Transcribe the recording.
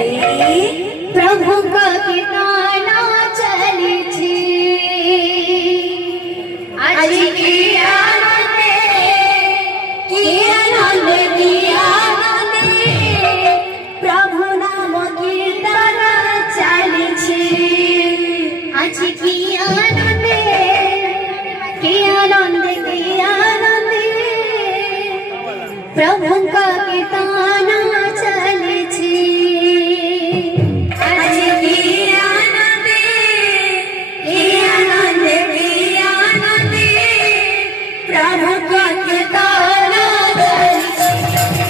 प्रभु का कीर्तन चलिछे आज की आनंदे प्रभु नाम कीर्तन चलिछे आज की आनंदे प्रभु का कीर्तन चलिछे आज की आनंदे प्रभु का कीर्तन चलिछे